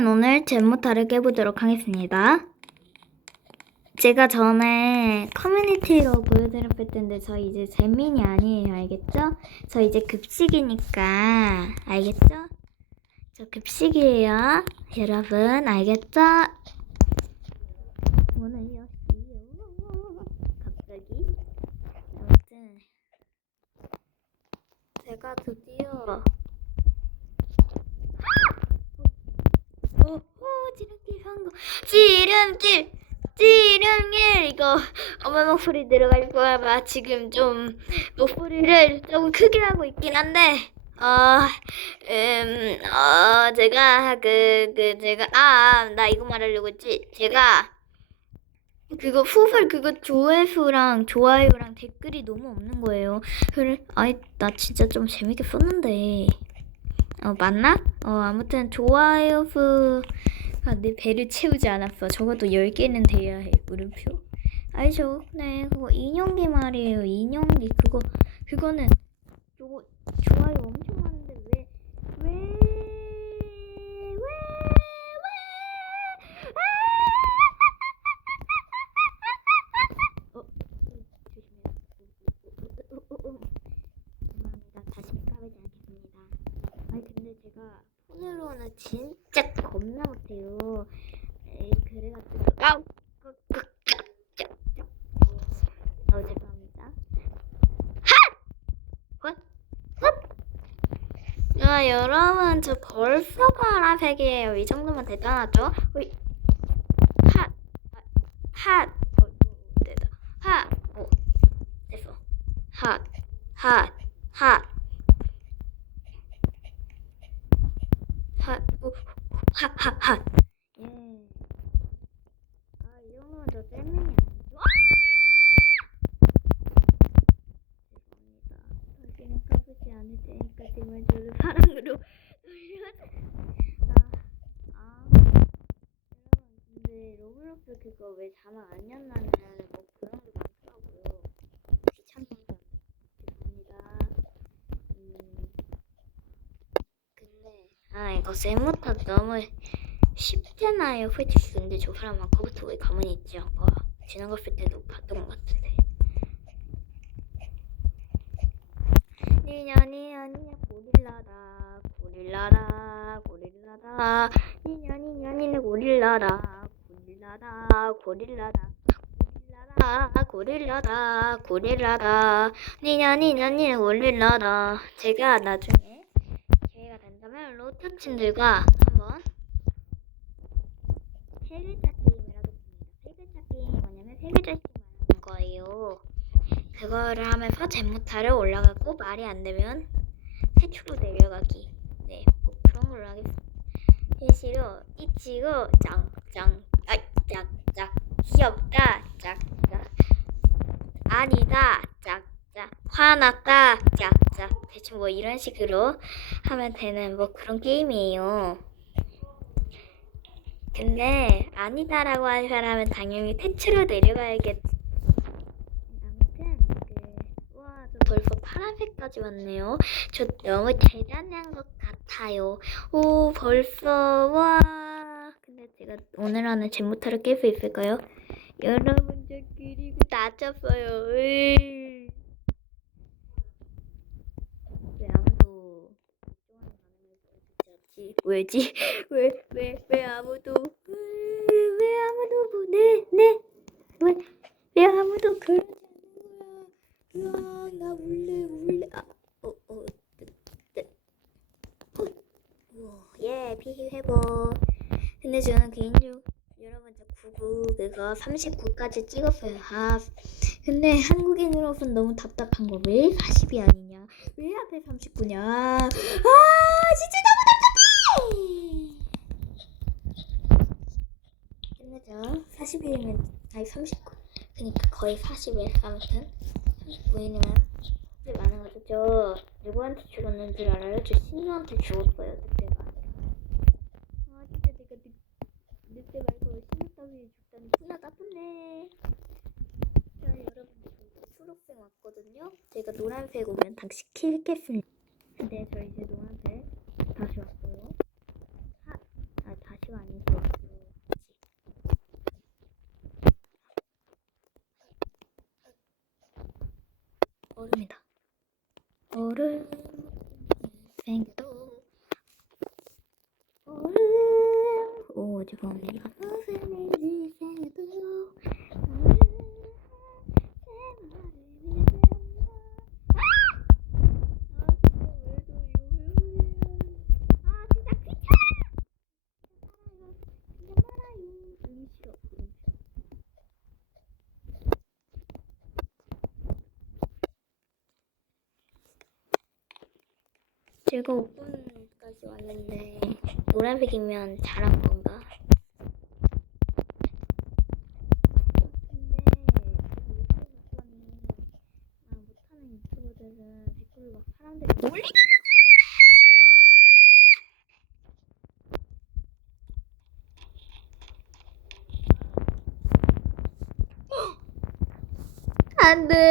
저는 오늘 제모타를 깨보도록 하겠습니다. 제가 전에 커뮤니티로 보여드렸을 텐데 저 이제 재민이 아니에요 알겠죠? 저 이제 급식이니까 알겠죠? 저 급식이에요 여러분 알겠죠? 오늘요 갑자기 아무튼 제가 드디어 오, 오, 지름길. 지름길. 이거 엄마 목소리 들어갈 거야. 마 지금 좀 목소리를 좀 크게 하고 있긴 한데, 어, 음, 어, 제가 그, 그, 제가, 아, 나 이거 말하려고 했지. 제가 그거 후불 그거 조회수랑 좋아요랑 댓글이 너무 없는 거예요. 그래, 아이, 나 진짜 좀 재밌게 썼는데. 어, 맞나? 어, 아무튼 좋아요 수 아, 내 배를 채우지 않았어. 적어도 10개는 돼야 해. 물음표. 알죠? 네, 그거 인형기 말이에요. 인형기 그거 그거는 요거 좋아요 엄청 많은데 왜 왜 왜 왜? 어, 조심해요. 죄송합니다. 다시 까불지 않겠습니다. 아니 근데 제가 폰으로는 진 짜 겁나 못해요. 에이 그래가지고 아우. 어 죄송합니다. 핫! 아 여러분 저 벌써 파란색이에요. 이 정도면 대단하죠? 으이. 핫! 핫! 어, 됐다. 핫! 어, 됐어. 핫! 핫! 핫! 핫! 오, 핫! 예. 아, 이 정도면 저 셀맨이 아니죠? 아! 죄송합니다. 다시는 까불지 않을 테니까 제발 저를 사랑으로 돌려주세요. 아, 아. 여러분, 근데 로블록스 그거 왜 자막 안 였나는 뭐 그런 게 많더라고요. 귀찮던데. 죄송합니다. 음. 근데 아 이거 세모타 너무 쉽잖아요. 솔직히 근데 저 사람 아까 부터 왜 가만히 있지 아까 지나갔을 때도 봤던 것 같은데. 니냐 니냐 니냐 고릴라다 고릴라다 고릴라다. 니냐 니냐 니냐 고릴라다 고릴라다 고릴라다. 고릴라다 고릴라다 고릴라다. 니냐 니냐 니냐 고릴라다. 제가 나중에 기회가 된다면 로터친들과 한번 세 글자 게임을 하겠습니다. 세 글자 게임이 뭐냐면 세 글자씩 말하는 거예요. 그거를 하면서 제모타를 올라가고 말이 안 되면 세추로 내려가기. 네, 뭐 그런 걸로 하겠습니다. 예시로 이치고 짱짱 아 짝짝 귀엽다 짝짝 아니다 화났다 짝짝 대충 뭐 이런 식으로 하면 되는 뭐 그런 게임이에요. 근데 아니다라고 한 사람은 당연히 태츠로 내려가야겠. 아무튼 그 와 저 벌써 파란색까지 왔네요. 저 너무 대단한 것 같아요. 오 벌써 와. 근데 제가 오늘 안에 제모타를 깰 수 있을까요? 여러분들끼리 다쳤어요. 으이. 왜 아무도 걱정하는 반응을 않지? 왜지? 왜, 왜, 왜 아무도, 으, 왜 아무도, 뭐, 네, 네, 왜, 왜 아무도 그러지 않는 거야? 으아, 나 울래, 울래, 아, 어, 어, 뜨, 뜨, 어, 예, 피히 회복. 근데 저는 개인적으로, 여러분, 저 99, 그거 39까지 찍었어요. 아, 근데 한국인으로서는 너무 답답한 거 왜 40이 아니냐? 왜 앞에 39냐? 아, 진짜 너무! 끝내죠. 40일이면, 아니 39. 그니까 거의 40일. 아무튼 39일이면 꽤 많은 거죠. 저 누구한테 죽었는 줄 알아요? 저 신우한테 죽었어요, 그때가. 아, 진짜 내가 늑, 늑대 말고 신우 따위에 죽다니 존나 나쁘네. 자, 여러분들 저 초록색 왔거든요. 제가 노란색 오면 당시 키겠습니다. 근데 저 이제 노란색 다시 왔어요. 하, 아 다시 수 아닐 수 없지. 얼음이다. 얼음 생겨도 얼음 언니가 무슨 일이 생겨도 얼음 내 말을 믿는다. 아! 아 진짜 왜 저래요? 아 진짜 귀찮아. 그냥 말아요. 그냥 말아요. 음 싫어. 음 싫어. 제가 5분까지 왔는데 노란색이면 잘한 건가? 그 아, 놀리 안돼